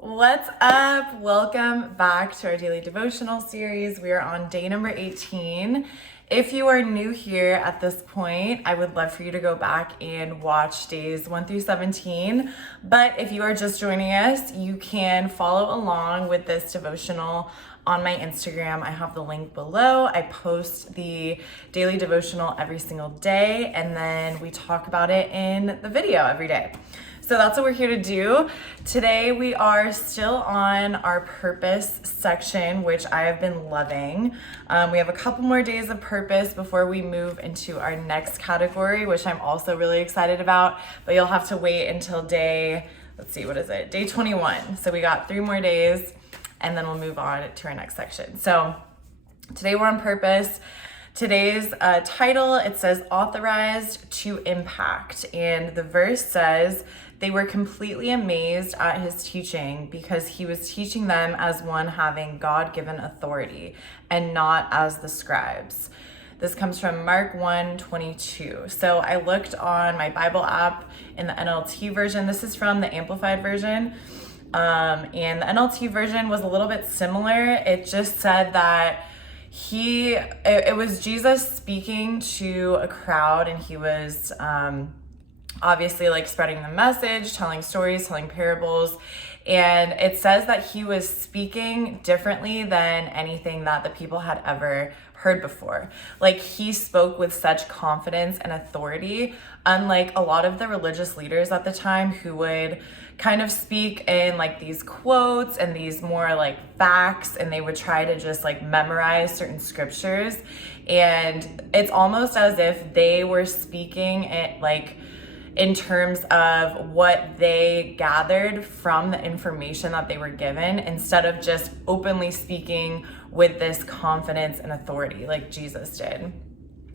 What's up? Welcome back to our daily devotional series. We are on day number 18. If you are new here at this point, I would love for you to go back and watch days 1 through 17. But if you are just joining us, you can follow along with this devotional on my Instagram. I have the link below. I post the daily devotional every single day, and then we talk about it in the video every day. So that's what we're here to do. Today we are still on our purpose section, which I have been loving. We have a couple more days of purpose before we move into our next category, which I'm also really excited about, but you'll have to wait until day 21. So we got 3 more days and then we'll move on to our next section. So today we're on purpose. Today's title, it says authorized to impact. And the verse says, they were completely amazed at his teaching because he was teaching them as one having God-given authority and not as the scribes. This comes from Mark 1:22. So I looked on my Bible app in the NLT version. This is from the Amplified version. And the NLT version was a little bit similar. It just said that it was Jesus speaking to a crowd, and he was obviously like spreading the message, telling stories, telling parables. And it says that he was speaking differently than anything that the people had ever heard before. Like, he spoke with such confidence and authority, unlike a lot of the religious leaders at the time who would kind of speak in like these quotes and these more like facts, and they would try to just like memorize certain scriptures. And it's almost as if they were speaking it like in terms of what they gathered from the information that they were given, instead of just openly speaking with this confidence and authority like Jesus did.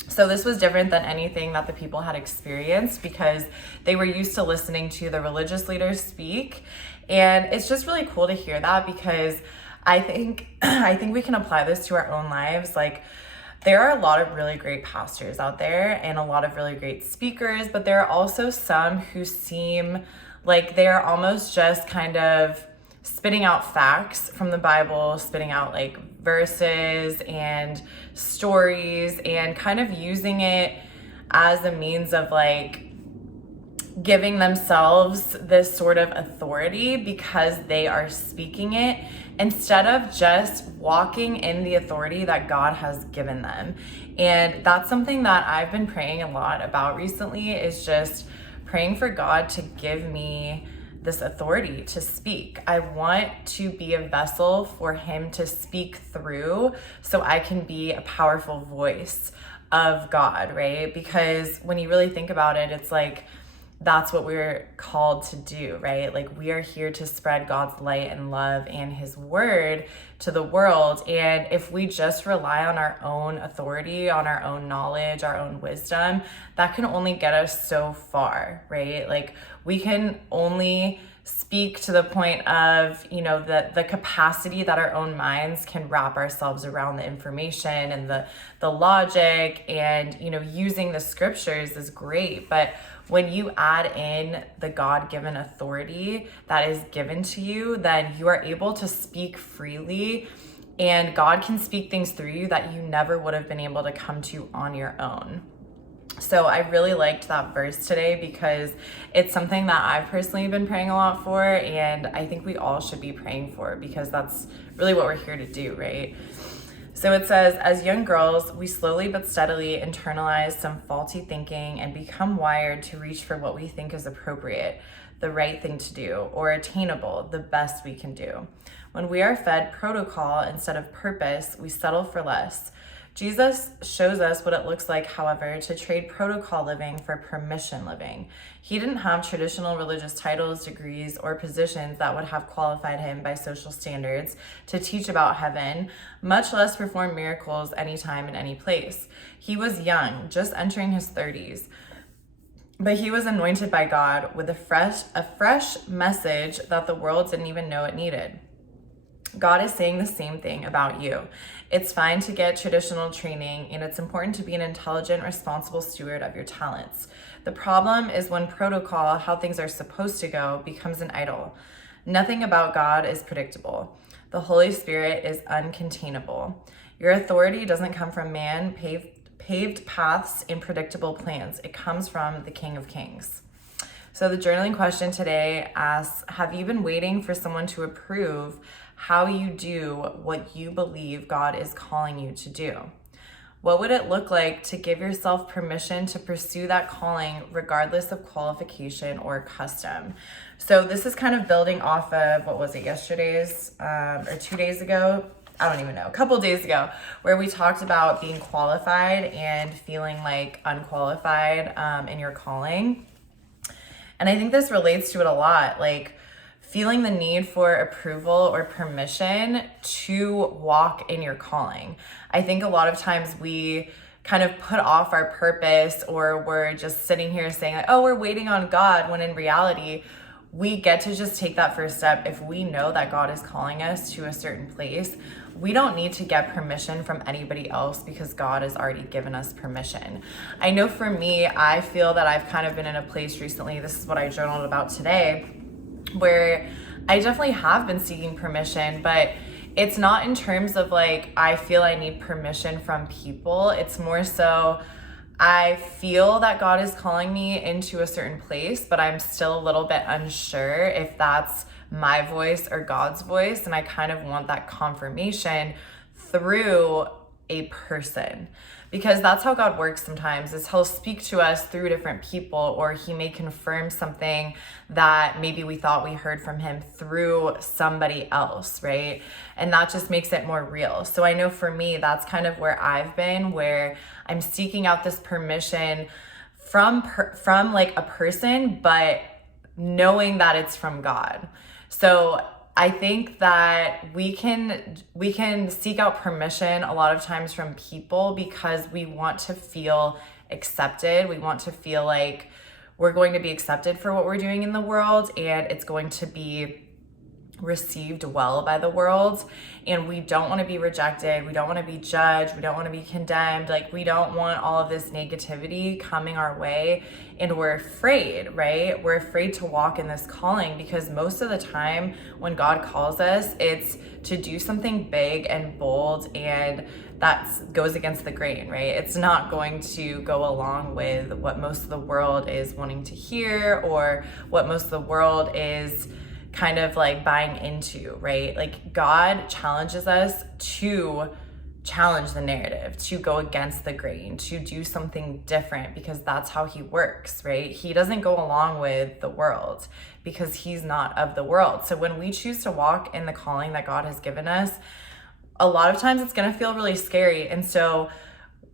So this was different than anything that the people had experienced, because they were used to listening to the religious leaders speak. And it's just really cool to hear that, because I think we can apply this to our own lives. Like, there are a lot of really great pastors out there and a lot of really great speakers, but there are also some who seem like they're almost just kind of spitting out facts from the Bible, spitting out like verses and stories, and kind of using it as a means of like giving themselves this sort of authority because they are speaking it, instead of just walking in the authority that God has given them. And that's something that I've been praying a lot about recently, is just praying for God to give me this authority to speak. I want to be a vessel for him to speak through, so I can be a powerful voice of God, right? Because when you really think about it, it's like, that's what we're called to do, right? Like, we are here to spread God's light and love and his word to the world. And if we just rely on our own authority, on our own knowledge, our own wisdom, that can only get us so far, right? Like, we can only speak to the point of, the capacity that our own minds can wrap ourselves around the information and the logic, and, using the scriptures is great. But when you add in the God-given authority that is given to you, then you are able to speak freely, and God can speak things through you that you never would have been able to come to on your own. So I really liked that verse today, because it's something that I've personally been praying a lot for, and I think we all should be praying for, because that's really what we're here to do, right? So it says, as young girls, we slowly but steadily internalize some faulty thinking and become wired to reach for what we think is appropriate, the right thing to do, or attainable, the best we can do. When we are fed protocol instead of purpose, we settle for less. Jesus shows us what it looks like, however, to trade protocol living for permission living. He didn't have traditional religious titles, degrees, or positions that would have qualified him by social standards to teach about heaven, much less perform miracles anytime in any place. He was young, just entering his 30s, but he was anointed by God with a fresh message that the world didn't even know it needed. God is saying the same thing about you. It's fine to get traditional training, and it's important to be an intelligent, responsible steward of your talents. The problem is when protocol, how things are supposed to go, becomes an idol. Nothing about God is predictable. The Holy Spirit is uncontainable. Your authority doesn't come from man, paved paths, and predictable plans. It comes from the King of Kings. So the journaling question today asks, have you been waiting for someone to approve how you do what you believe God is calling you to do? What would it look like to give yourself permission to pursue that calling regardless of qualification or custom? So this is kind of building off of, what was it, yesterday's or 2 days ago? I don't even know, a couple days ago, where we talked about being qualified and feeling like unqualified in your calling. And I think this relates to it a lot, like feeling the need for approval or permission to walk in your calling. I think a lot of times we kind of put off our purpose, or we're just sitting here saying like, oh, we're waiting on God, when in reality, we get to just take that first step. If we know that God is calling us to a certain place, we don't need to get permission from anybody else because God has already given us permission. I know for me, I feel that I've kind of been in a place recently, this is what I journaled about today, where I definitely have been seeking permission, but it's not in terms of like, I feel I need permission from people. It's more so, I feel that God is calling me into a certain place, but I'm still a little bit unsure if that's my voice or God's voice. And I kind of want that confirmation through a person, because that's how God works sometimes, is he'll speak to us through different people, or he may confirm something that maybe we thought we heard from him through somebody else, right? And that just makes it more real. So I know for me, that's kind of where I've been, where I'm seeking out this permission from like a person, but knowing that it's from God. So I think that we can seek out permission a lot of times from people because we want to feel accepted. We want to feel like we're going to be accepted for what we're doing in the world, and it's going to be received well by the world. And we don't want to be rejected. We don't want to be judged. We don't want to be condemned. Like, we don't want all of this negativity coming our way. And we're afraid, right? We're afraid to walk in this calling because most of the time when God calls us, it's to do something big and bold, and that goes against the grain, right? It's not going to go along with what most of the world is wanting to hear, or what most of the world is kind of like buying into, right? Like, God challenges us to challenge the narrative, to go against the grain, to do something different, because that's how he works, right? He doesn't go along with the world because he's not of the world. So when we choose to walk in the calling that God has given us, a lot of times it's going to feel really scary. And so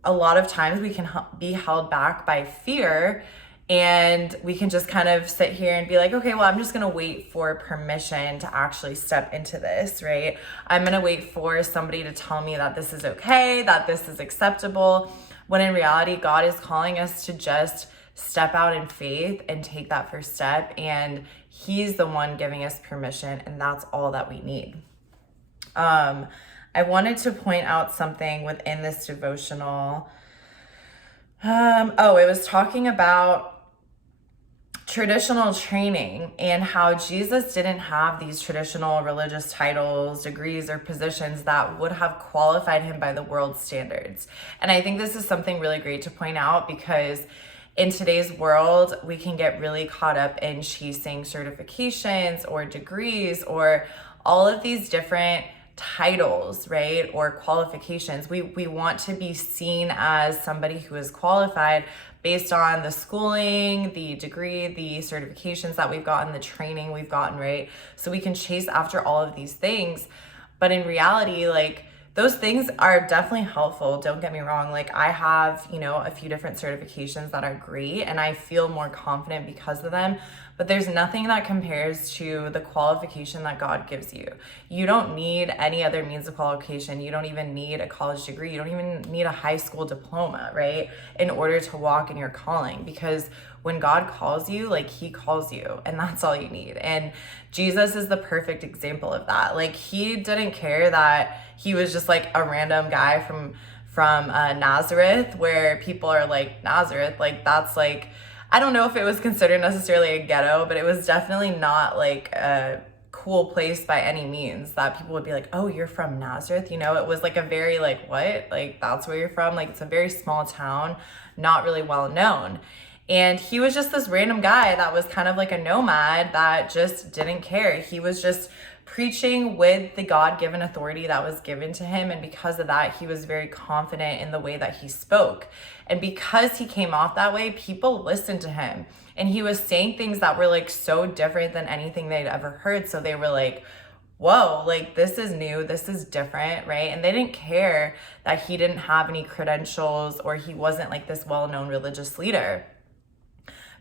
a lot of times we can be held back by fear, and we can just kind of sit here and be like, okay, well, I'm just going to wait for permission to actually step into this, right? I'm going to wait for somebody to tell me that this is okay, that this is acceptable, when in reality, God is calling us to just step out in faith and take that first step. And he's the one giving us permission, and that's all that we need. I wanted to point out something within this devotional. It was talking about traditional training and how Jesus didn't have these traditional religious titles, degrees, or positions that would have qualified him by the world's standards. And I think this is something really great to point out, because in today's world, we can get really caught up in chasing certifications or degrees or all of these different titles, right? Or qualifications. We want to be seen as somebody who is qualified based on the schooling, the degree, the certifications that we've gotten, the training we've gotten, right? So we can chase after all of these things. But in reality, like, those things are definitely helpful. Don't get me wrong. Like, I have, a few different certifications that are great, and I feel more confident because of them. But there's nothing that compares to the qualification that God gives you. You don't need any other means of qualification. You don't even need a college degree. You don't even need a high school diploma, right? In order to walk in your calling, because when God calls you, like, he calls you, and that's all you need. And Jesus is the perfect example of that. Like, he didn't care that he was just like a random guy from Nazareth, where people are like, Nazareth, like, that's like, I don't know if it was considered necessarily a ghetto, but it was definitely not like a cool place by any means that people would be like, oh, you're from Nazareth. You know, it was like a very like, what? Like, that's where you're from? Like, it's a very small town, not really well known. And he was just this random guy that was kind of like a nomad that just didn't care. He was just preaching with the God-given authority that was given to him. And because of that, he was very confident in the way that he spoke. And because he came off that way, people listened to him. And he was saying things that were like so different than anything they'd ever heard. So they were like, whoa, like this is new, this is different, right? And they didn't care that he didn't have any credentials or he wasn't like this well-known religious leader,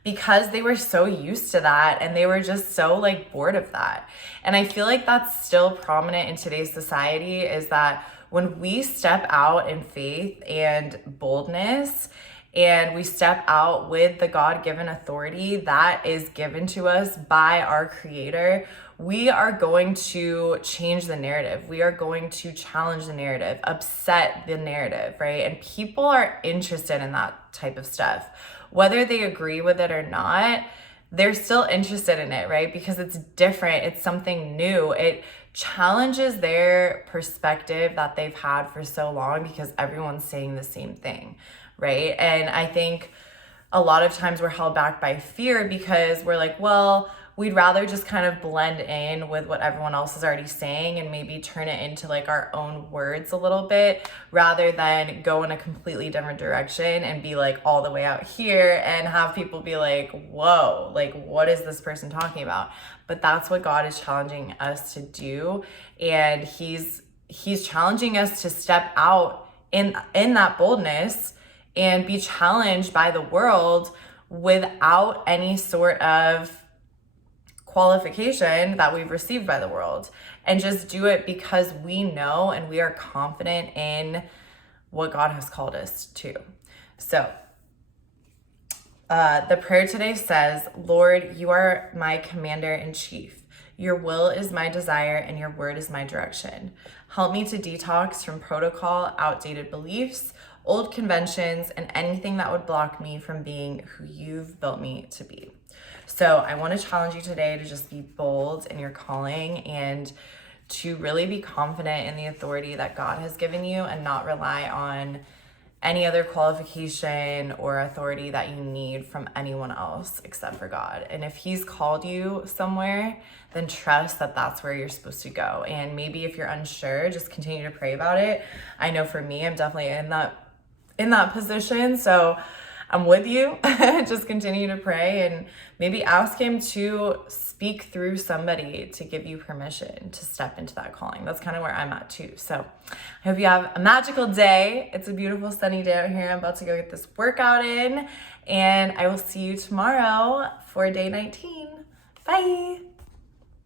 because they were so used to that and they were just so like bored of that. And I feel like that's still prominent in today's society, is that when we step out in faith and boldness and we step out with the God-given authority that is given to us by our Creator, we are going to change the narrative. We are going to challenge the narrative, upset the narrative, right? And people are interested in that type of stuff. Whether they agree with it or not, they're still interested in it, right? Because it's different, it's something new. It challenges their perspective that they've had for so long because everyone's saying the same thing, right? And I think a lot of times we're held back by fear because we're like, well, we'd rather just kind of blend in with what everyone else is already saying and maybe turn it into like our own words a little bit, rather than go in a completely different direction and be like all the way out here and have people be like, whoa, like what is this person talking about? But that's what God is challenging us to do. And he's challenging us to step out in that boldness and be challenged by the world without any sort of qualification that we've received by the world, and just do it because we know and we are confident in what God has called us to. So the prayer today says, Lord, you are my commander in chief. Your will is my desire and your word is my direction. Help me to detox from protocol, outdated beliefs, old conventions, and anything that would block me from being who you've built me to be. So I want to challenge you today to just be bold in your calling and to really be confident in the authority that God has given you and not rely on any other qualification or authority that you need from anyone else except for God. And if he's called you somewhere, then trust that that's where you're supposed to go. And maybe if you're unsure, just continue to pray about it. I know for me, I'm definitely in that position. So I'm with you. Just continue to pray and maybe ask him to speak through somebody to give you permission to step into that calling. That's kind of where I'm at too. So I hope you have a magical day. It's a beautiful sunny day out here. I'm about to go get this workout in, and I will see you tomorrow for day 19. Bye.